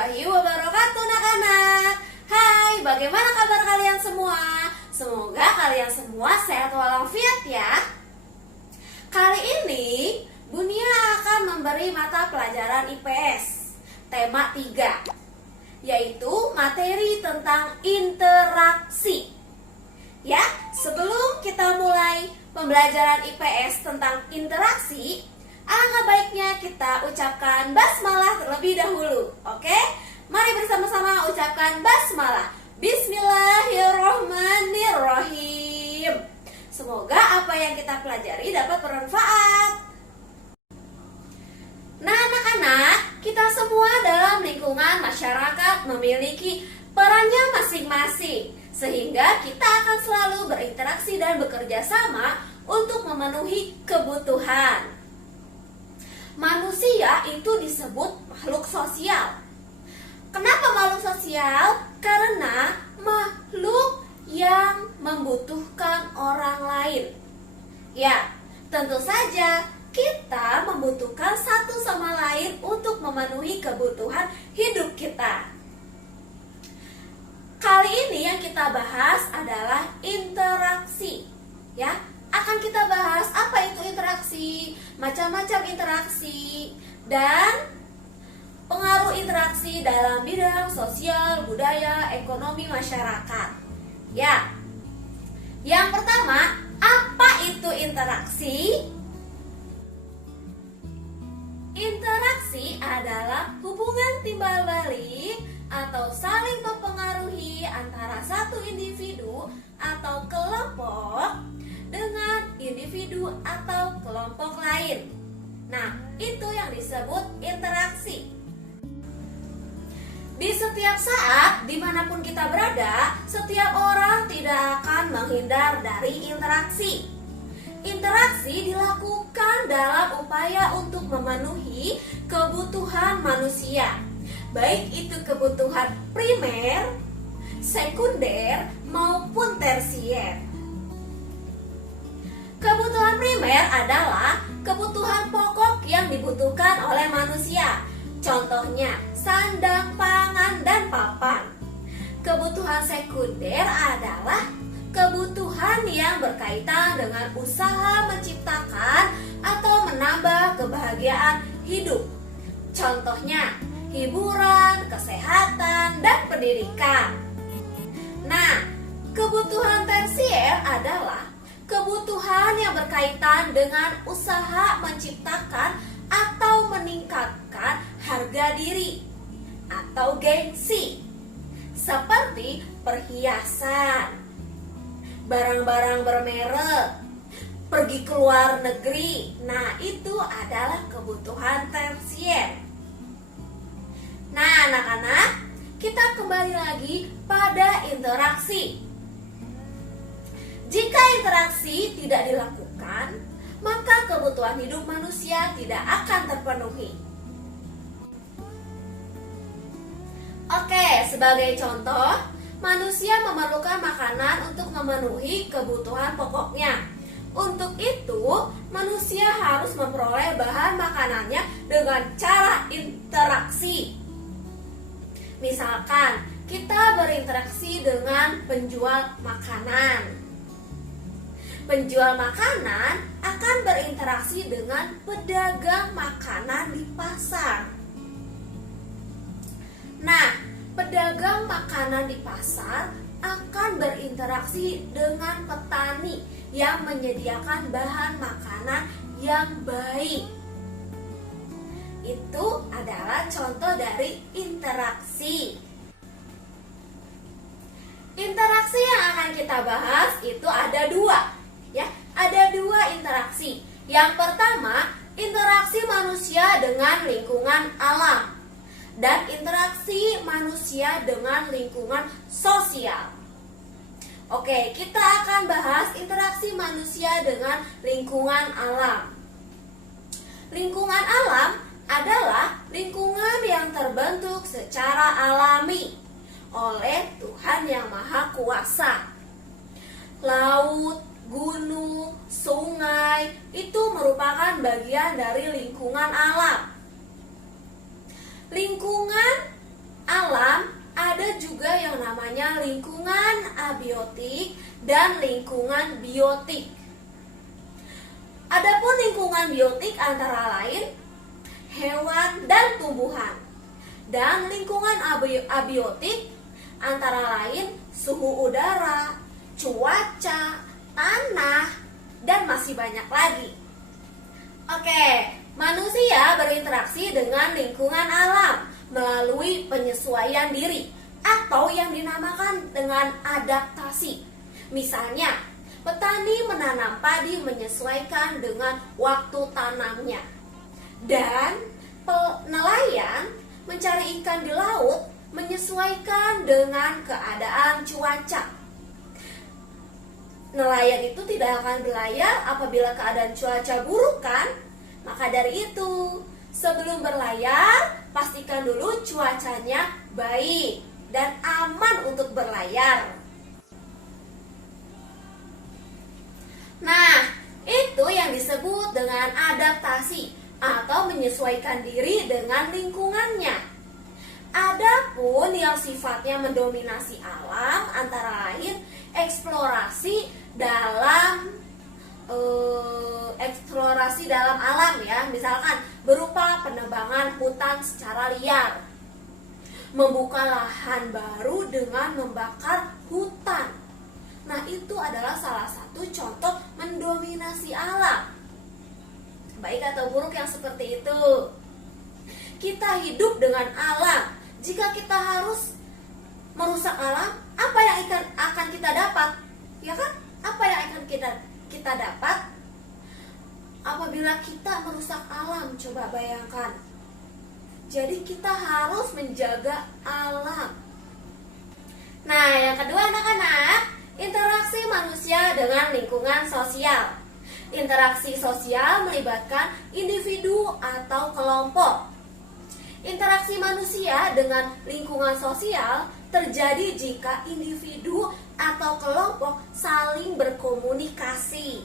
warahmatullahi wabarakatuh anak-anak. Hai, bagaimana kabar kalian semua? Semoga kalian semua sehat walafiat ya. Kali ini Bunia akan memberi mata pelajaran IPS tema 3, yaitu materi tentang interaksi. Ya, sebelum kita mulai pembelajaran IPS tentang interaksi, alangkah baiknya kita ucapkan basmalah terlebih dahulu. Oke? Mari bersama-sama ucapkan basmalah. Bismillahirrohmanirrohim. Semoga apa yang kita pelajari dapat bermanfaat. Nah, anak-anak, kita semua dalam lingkungan masyarakat memiliki perannya masing-masing, sehingga kita akan selalu berinteraksi dan bekerja sama untuk memenuhi kebutuhan. Manusia itu disebut makhluk sosial. Kenapa makhluk sosial? Karena makhluk yang membutuhkan orang lain. Ya, tentu saja kita membutuhkan satu sama lain untuk memenuhi kebutuhan hidup kita. Kali ini yang kita bahas adalah interaksi. Ya, akan kita bahas apa itu interaksi, macam-macam interaksi, dan pengaruh interaksi dalam bidang sosial, budaya, ekonomi masyarakat. Ya, yang pertama, apa itu interaksi? Interaksi adalah hubungan timbal balik atau saling mempengaruhi antara satu individu atau kelompok dengan individu atau kelompok lain. Nah, itu yang disebut interaksi. Di setiap saat, dimanapun kita berada, setiap orang tidak akan menghindar dari interaksi. Interaksi dilakukan dalam upaya untuk memenuhi kebutuhan manusia, baik itu kebutuhan primer, sekunder, maupun tersier. Kebutuhan primer adalah kebutuhan pokok yang dibutuhkan oleh manusia. Contohnya, sandang, pangan, dan papan. Kebutuhan sekunder adalah kebutuhan yang berkaitan dengan usaha menciptakan atau menambah kebahagiaan hidup. Contohnya, hiburan, kesehatan, dan pendidikan. Nah, kebutuhan tersier adalah kebutuhan yang berkaitan dengan usaha menciptakan atau meningkatkan harga diri atau gengsi, seperti perhiasan, barang-barang bermerek, pergi ke luar negeri. Nah, itu adalah kebutuhan tersier. Nah, anak-anak, kita kembali lagi pada interaksi. Jika interaksi tidak dilakukan, maka kebutuhan hidup manusia tidak akan terpenuhi. Oke, sebagai contoh, manusia memerlukan makanan untuk memenuhi kebutuhan pokoknya. Untuk itu, manusia harus memperoleh bahan makanannya dengan cara interaksi. Misalkan, kita berinteraksi dengan penjual makanan. Penjual makanan akan berinteraksi dengan pedagang makanan di pasar. Nah, pedagang makanan di pasar akan berinteraksi dengan petani yang menyediakan bahan makanan yang baik. Itu adalah contoh dari interaksi. Interaksi yang akan kita bahas itu ada dua. Ya, ada dua interaksi. Yang pertama, interaksi manusia dengan lingkungan alam, dan interaksi manusia dengan lingkungan sosial. Oke, kita akan bahas interaksi manusia dengan lingkungan alam. Lingkungan alam adalah lingkungan yang terbentuk secara alami oleh Tuhan Yang Maha Kuasa. Laut, gunung, sungai itu merupakan bagian dari lingkungan alam. Lingkungan alam ada juga yang namanya lingkungan abiotik dan lingkungan biotik. Adapun lingkungan biotik antara lain hewan dan tumbuhan. Dan lingkungan abiotik antara lain suhu udara, cuaca, tanah, dan masih banyak lagi. Oke, manusia berinteraksi dengan lingkungan alam melalui penyesuaian diri atau yang dinamakan dengan adaptasi. Misalnya, petani menanam padi menyesuaikan dengan waktu tanamnya. Dan nelayan mencari ikan di laut menyesuaikan dengan keadaan cuaca. Nelayan itu tidak akan berlayar apabila keadaan cuaca buruk kan? Maka dari itu, sebelum berlayar, pastikan dulu cuacanya baik dan aman untuk berlayar. Nah, itu yang disebut dengan adaptasi atau menyesuaikan diri dengan lingkungannya. Adapun yang sifatnya mendominasi alam antara lain eksplorasi dalam alam ya, misalkan berupa penebangan hutan secara liar, membuka lahan baru dengan membakar hutan. Nah, itu adalah salah satu contoh mendominasi alam. Baik atau buruk yang seperti itu. Kita hidup dengan alam. Jika kita harus merusak alam, apa yang akan kita dapat? Ya kan? Apa yang akan kita dapat apabila kita merusak alam? Coba bayangkan. Jadi kita harus menjaga alam. Nah, yang kedua anak-anak, interaksi manusia dengan lingkungan sosial. Interaksi sosial melibatkan individu atau kelompok. Interaksi manusia dengan lingkungan sosial terjadi jika individu atau kelompok saling berkomunikasi.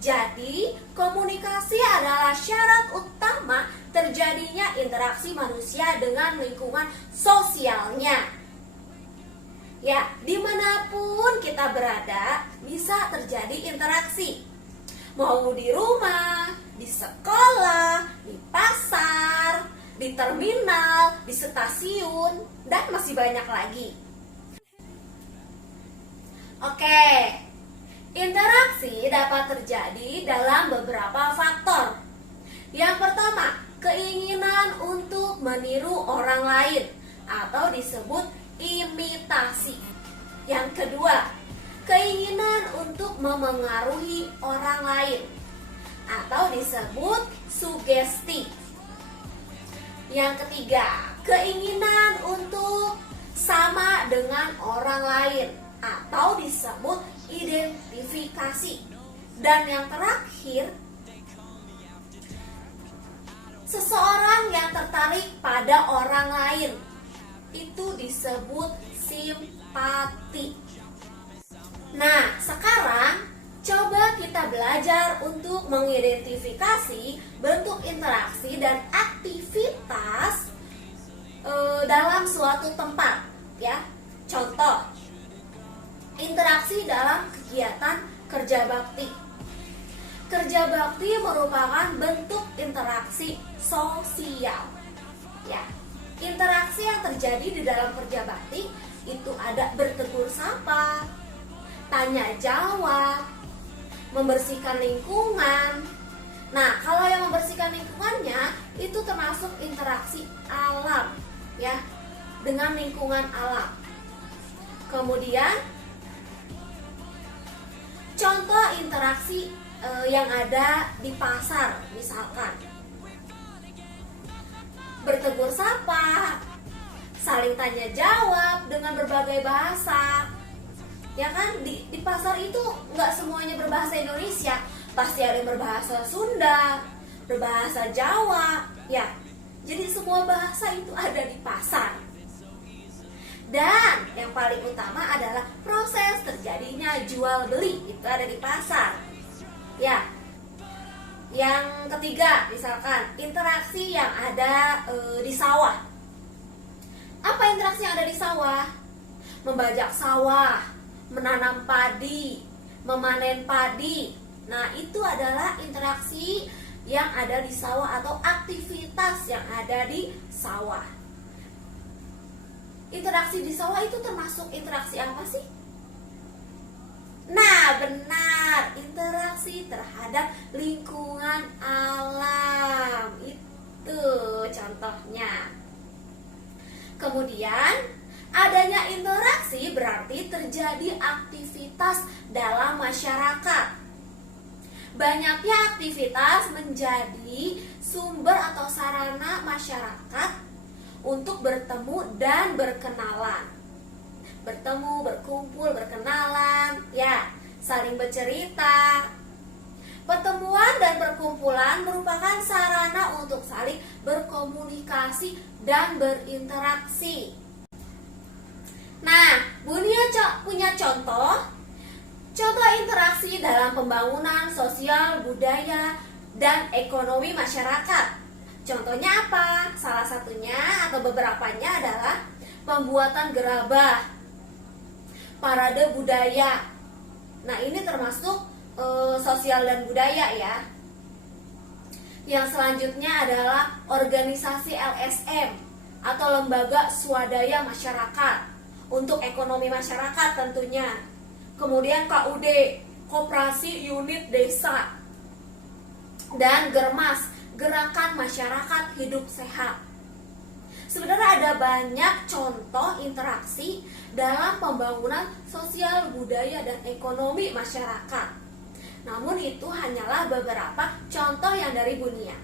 Jadi, komunikasi adalah syarat utama terjadinya interaksi manusia dengan lingkungan sosialnya. Ya, dimanapun kita berada bisa terjadi interaksi. Mau di rumah, di sekolah, di pasar, di terminal, di stasiun, dan masih banyak lagi. Oke, interaksi dapat terjadi dalam beberapa faktor. Yang pertama, keinginan untuk meniru orang lain atau disebut imitasi. Yang kedua, keinginan untuk memengaruhi orang lain atau disebut sugesti. Yang ketiga, keinginan untuk sama dengan orang lain atau disebut identifikasi. Dan yang terakhir, seseorang yang tertarik pada orang lain, itu disebut simpati. Nah, sekarang coba kita belajar untuk mengidentifikasi bentuk interaksi dan aktivitas dalam suatu tempat, ya. Contoh, interaksi dalam kegiatan kerja bakti. Kerja bakti merupakan bentuk interaksi sosial, ya. Interaksi yang terjadi di dalam kerja bakti itu ada bertegur sapa, tanya jawab, membersihkan lingkungan. Nah, kalau yang membersihkan lingkungannya itu termasuk interaksi alam, ya, dengan lingkungan alam. Kemudian contoh interaksi yang ada di pasar, misalkan bertegur sapa, saling tanya jawab dengan berbagai bahasa. Ya kan, di pasar itu nggak semuanya berbahasa Indonesia, pasti ada yang berbahasa Sunda, berbahasa Jawa, ya. Jadi semua bahasa itu ada di pasar. Dan yang paling utama adalah proses terjadinya jual beli itu ada di pasar, ya. Yang ketiga, misalkan interaksi yang ada di sawah. Apa interaksi yang ada di sawah? Membajak sawah, menanam padi, memanen padi. Nah, itu adalah interaksi yang ada di sawah atau aktivitas yang ada di sawah. Interaksi di sawah itu termasuk interaksi apa sih? Nah, benar, interaksi terhadap lingkungan alam. Itu contohnya. Kemudian, adanya interaksi berarti terjadi aktivitas dalam masyarakat. Banyaknya aktivitas menjadi sumber atau sarana masyarakat untuk bertemu dan berkenalan. Bertemu, berkumpul, berkenalan, ya, saling bercerita. Pertemuan dan perkumpulan merupakan sarana untuk saling berkomunikasi dan berinteraksi. Nah, Bunia punya contoh interaksi dalam pembangunan sosial, budaya, dan ekonomi masyarakat. Contohnya apa? Salah satunya atau beberapanya adalah pembuatan gerabah, parade budaya. Nah, ini termasuk sosial dan budaya ya. Yang selanjutnya adalah organisasi LSM atau lembaga swadaya masyarakat untuk ekonomi masyarakat tentunya. Kemudian KUD, koperasi unit desa, dan Germas, gerakan masyarakat hidup sehat. Sebenarnya ada banyak contoh interaksi dalam pembangunan sosial, budaya, dan ekonomi masyarakat. Namun itu hanyalah beberapa contoh yang dari Bunia.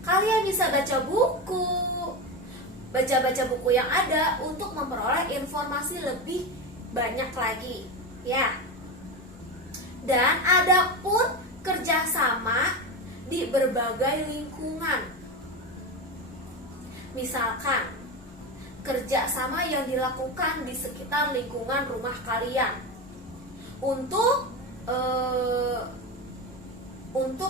Kalian bisa baca buku yang ada untuk memperoleh informasi lebih banyak lagi, ya. Dan ada pun kerjasama di berbagai lingkungan. Misalkan kerjasama yang dilakukan di sekitar lingkungan rumah kalian untuk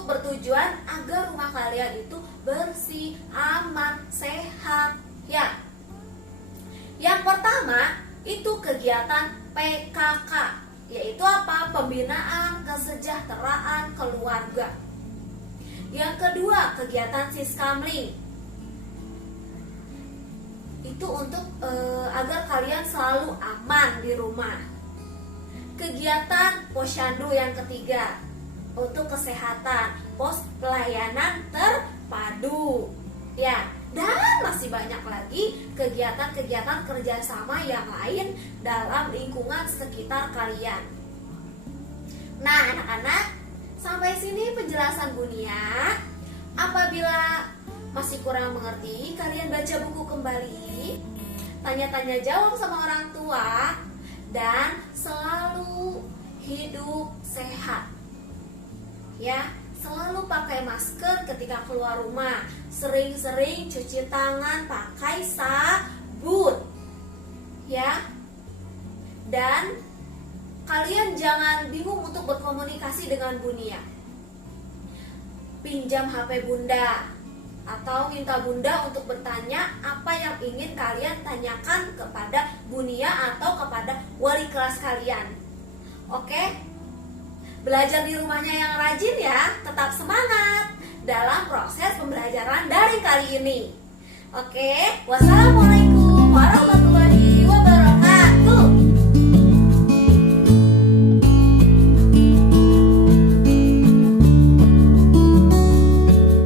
bertujuan agar rumah kalian itu bersih, aman, sehat, ya. Yang pertama itu kegiatan PKK, yaitu apa? Pembinaan kesejahteraan keluarga. Yang kedua, kegiatan Siskamling. Itu untuk agar kalian selalu aman di rumah. Kegiatan Posyandu yang ketiga untuk kesehatan, pos pelayanan terpadu, ya. Dan masih banyak lagi kegiatan-kegiatan kerjasama yang lain dalam lingkungan sekitar kalian. Nah, anak-anak, sampai sini penjelasan Bunia. Apabila masih kurang mengerti, kalian baca buku kembali, tanya-tanya jawab sama orang tua, dan selalu hidup sehat, ya. Selalu pakai masker ketika keluar rumah, sering-sering cuci tangan pakai sabun, ya. Dan kalian jangan bingung untuk berkomunikasi dengan Bunia. Pinjam HP Bunda atau minta Bunda untuk bertanya apa yang ingin kalian tanyakan kepada Bunia atau kepada wali kelas kalian. Oke? Belajar di rumahnya yang rajin ya, tetap semangat dalam proses pembelajaran daring kali ini. Oke, wassalamualaikum warahmatullahi wabarakatuh.